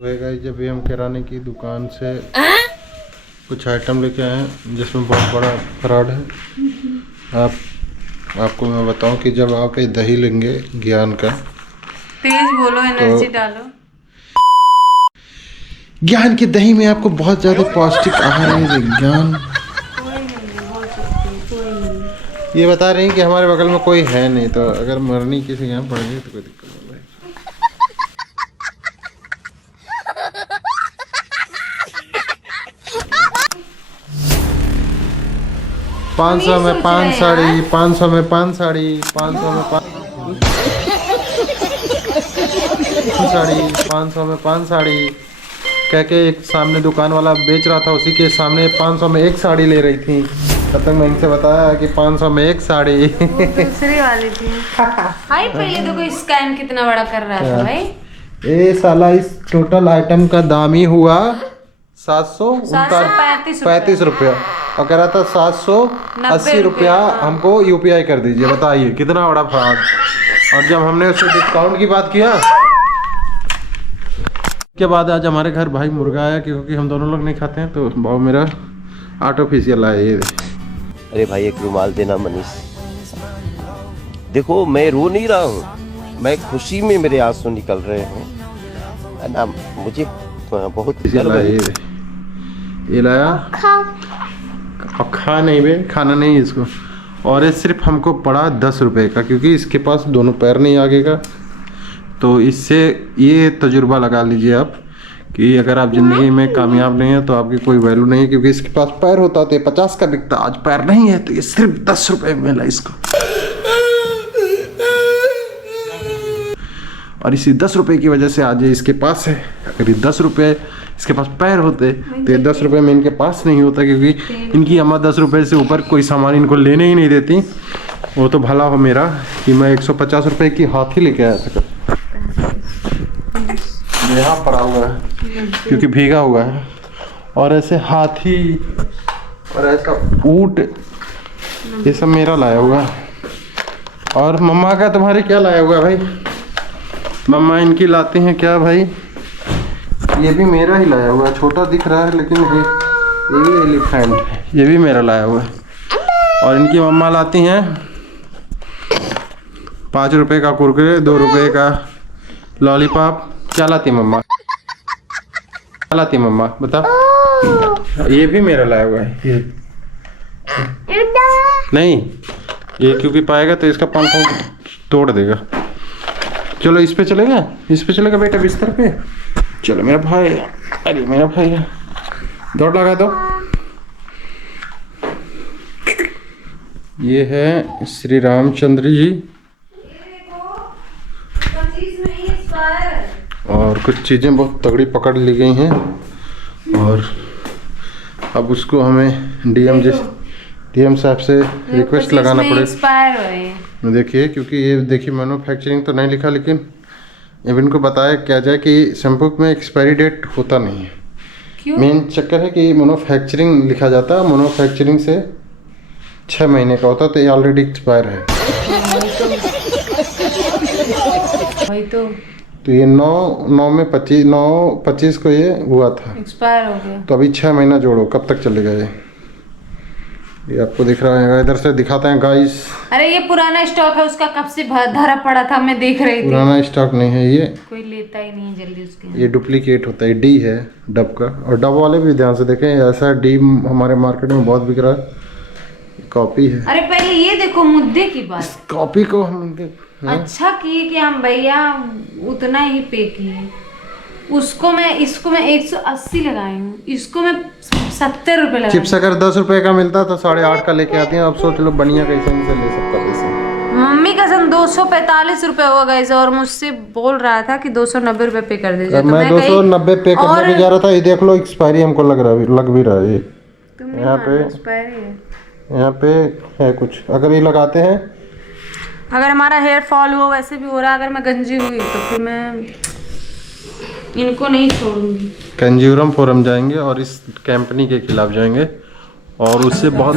जब भी हम किराने की दुकान से कुछ आइटम लेके आए हैं जिसमें बहुत बड़ा फ्रॉड है। आपको मैं बताऊं कि जब आप ये दही लेंगे ज्ञान का, तेज बोलो, एनर्जी डालो। ज्ञान की दही में आपको बहुत ज्यादा पौष्टिक आहार है। ज्ञान ये बता रही हैं कि हमारे बगल में कोई है नहीं, तो अगर मरनी किसी के यहाँ पड़ गई तो कोई दिक्कत नहीं। 500 में 5 साड़ी, 500 में 5 साड़ी, 500 में 5 साड़ी, 500 में 5 साड़ी कह के एक सामने दुकान वाला बेच रहा था, उसी के सामने 500 में एक साड़ी ले रही थी। तब तक मैं इनसे बताया कि 500 में एक साड़ी दूसरी वाली थी। भाई पहले तो कोई स्कैम कितना बड़ा कर रहा था भाई। ये साला इस टोटल आइटम का दाम ही हुआ 735 रुपया और कह रहा था 780 रुपया हमको यूपीआई कर दीजिए। बताइए कितना बड़ा फ्रॉड। और जब हमने उससे डिस्काउंट की बात किया के बाद आज हमारे घर भाई मुर्गा आया, क्योंकि हम दोनों लोग नहीं खाते हैं, तो भाव मेरा आर्टिफिशियल आया। ये अरे भाई एक रुमाल देना मनीष। देखो मैं रो नहीं रहा हूँ, मैं खुशी में मेरे आंसू निकल रहे हैं, है ना। मुझे बहुत ये लाया और खा नहीं बे, खाना नहीं इसको। और ये सिर्फ हमको पड़ा 10 रुपए का, क्योंकि इसके पास दोनों पैर नहीं आगे का। तो इससे ये तजुर्बा लगा लीजिए आप कि अगर आप ज़िंदगी में कामयाब नहीं है तो आपकी कोई वैल्यू नहीं है, क्योंकि इसके पास पैर होता तो 50 का बिकता, आज पैर नहीं है तो ये सिर्फ 10 रुपए में मिला इसको। और इसी 10 रुपए की वजह से आज ये इसके पास है। अगर ये 10 रुपए इसके पास पैर होते तो ये 10 रुपए में इनके पास नहीं होता, क्योंकि इनकी अम्मा 10 रुपए से ऊपर कोई सामान इनको लेने ही नहीं देती। वो तो भला हो मेरा कि मैं 150 रुपए की हाथी लेके आया था, यहाँ पड़ा हुआ है क्योंकि भीगा हुआ है। और ऐसे हाथी और ऐसा ऊंट ये सब मेरा लाया हुआ है। और मम्मा का तुम्हारे क्या लाया हुआ है भाई? मम्मा इनकी लाती हैं क्या भाई? ये भी मेरा ही लाया हुआ है, छोटा दिख रहा है लेकिन ये भी एलिफेंट है, ये भी मेरा लाया हुआ है। और इनकी मम्मा लाती हैं 5 रुपए का कुरकुरे, 2 रुपए का लॉलीपॉप। क्या लाती मम्मा? क्या लाती मम्मा बता? ये भी मेरा लाया हुआ है। ये नहीं, ये क्योंकि पाएगा तो इसका पंख तोड़ देगा। चलो इस पे चलेगा, इस पे चलेगा बेटा, बिस्तर पे। चलो मेरा भाई, अरे मेरा भाई है, दौड़ लगा दो। ये है श्री रामचंद्र जी और कुछ चीज़ें बहुत तगड़ी पकड़ ली गई हैं। और अब उसको हमें डीएम साहब से रिक्वेस्ट लगाना पड़ेगा। देखिए क्योंकि ये देखिए मैन्युफैक्चरिंग तो नहीं लिखा, लेकिन अब इनको बताया क्या जाए कि शैम्पू में एक्सपायरी डेट होता नहीं है। मेन चक्कर है कि मैन्युफैक्चरिंग लिखा जाता है, मैन्युफैक्चरिंग से 6 महीने का होता, तो ये ऑलरेडी एक्सपायर है। तो ये 9/25 को ये हुआ था, एक्सपायर हो गया। तो अभी 6 महीना जोड़ो, कब तक चलेगा ये आपको दिख रहा है। इधर से दिखाते हैं गाइस। अरे ये पुराना स्टॉक है, उसका कब से धरा पड़ा था, मैं देख रही थी। पुराना स्टॉक नहीं है ये, कोई लेता ही नहीं है जल्दी उसके। ये डुप्लीकेट होता है, डी है डब का। और डब वाले भी ध्यान से देखें, ऐसा डी हमारे मार्केट में बहुत बिक रहा है, कॉपी है। अरे पहले ये देखो मुद्दे की बात, कॉपी को हम अच्छा किए कि हम भैया उतना ही पे किए। इसको मैं 180 लगाई हूँ, इसको मैं 70 रुपए लगाई। चिप्स अगर 10 रुपए का मिलता तो 8.5 का लेके आती हैं। अब सोच लो बनिया कैसे इनसे ले सकता पैसे। मम्मी कसम 245 रुपए हुआ गए और मुझसे बोल रहा था कि 290 रुपए पे कर दीजिए। तो मैं 290 पे करने के जा रहा था। ये देख लो एक्सपायरी हमको लग भी रहा है। ये यहाँ पे है कुछ, अगर ये लगाते हैं, अगर हमारा हेयर फॉल हुआ वैसे भी हो रहा है, अगर मैं गंजी हुई तो फिर मैं इनको नहीं छोड़ूंगी। कंज्यूरम फोरम जाएंगे और इस कंपनी के खिलाफ जाएंगे और उससे बहुत